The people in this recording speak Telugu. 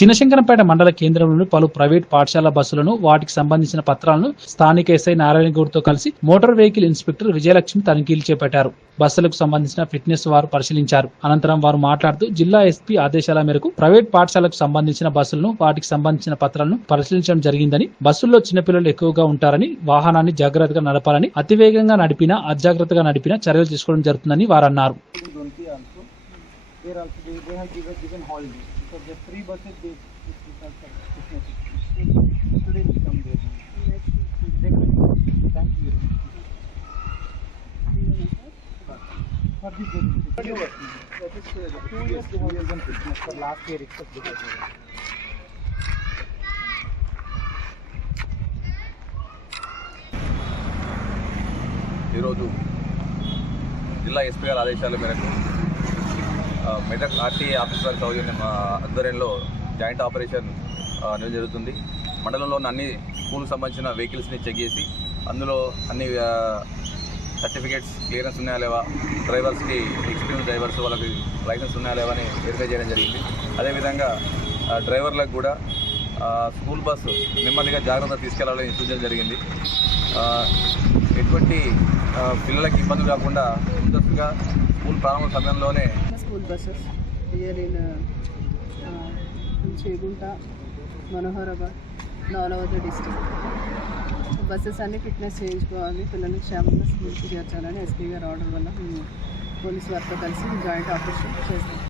చినశంకరంపేట మండల కేంద్రంలోని పలు ప్రైవేట్ పాఠశాల బస్సులను వాటికి సంబంధించిన పత్రాలను స్థానిక ఎస్ఐ నారాయణగౌడ్తో కలిసి మోటార్ వెహికల్ ఇన్స్పెక్టర్ విజయలక్ష్మి తనిఖీలు చేపట్టారు. బస్సులకు సంబంధించిన ఫిట్నెస్ వారు పరిశీలించారు. అనంతరం వారు మాట్లాడుతూ జిల్లా ఎస్పీ ఆదేశాల మేరకు ప్రైవేట్ పాఠశాలకు సంబంధించిన బస్సులను వాటికి సంబంధించిన పత్రాలను పరిశీలించడం జరిగిందని, బస్సుల్లో చిన్నపిల్లలు ఎక్కువగా ఉంటారని, వాహనాన్ని జాగ్రత్తగా నడపాలని, అతివేగంగా నడిపినా అజాగ్రత్తగా నడిపినా చర్యలు తీసుకోవడం జరుగుతుందని వారు అన్నారు. So the 3 buses they students come there. Thank you very much. For this that is 2 years they have given Christmas for last year except because ఈరోజు జిల్లా ఎస్పీ గారి ఆదేశాల మేరకు మెదక్ ఆర్టీఏ ఆఫీసర్ సౌజన్యం ఆధ్వర్యంలో జాయింట్ ఆపరేషన్ జరుగుతుంది. మండలంలోని అన్ని స్కూల్కి సంబంధించిన వెహికల్స్ని చెక్ చేసి అందులో అన్ని సర్టిఫికేట్స్ క్లియరెన్స్ ఉన్నాయా లేవా, డ్రైవర్స్కి ఎక్స్పీరియన్స్ డ్రైవర్స్ వాళ్ళకి లైసెన్స్ ఉన్నాయా లేవా అని వెరిఫై చేయడం జరిగింది. అదేవిధంగా డ్రైవర్లకు కూడా స్కూల్ బస్సు నెమ్మదిగా జాగ్రత్త తీసుకెళ్లాలని సూచన జరిగింది. ఎటువంటి పిల్లలకి ఇబ్బంది కాకుండా ముందస్తుగా స్కూల్ ప్రారంభ సమయంలోనే school buses here in Chegunta, Manoharabad, all over the district buses అన్ని ఫిట్నెస్ చేయించుకోవాలి, పిల్లల్ని క్షేమంగా స్కూల్కి చేర్చాలని ఎస్పీ గారి ఆర్డర్ వల్ల పోలీస్ వారితో కలిసి జాయింట్ ఆపరేషన్ చేస్తాం.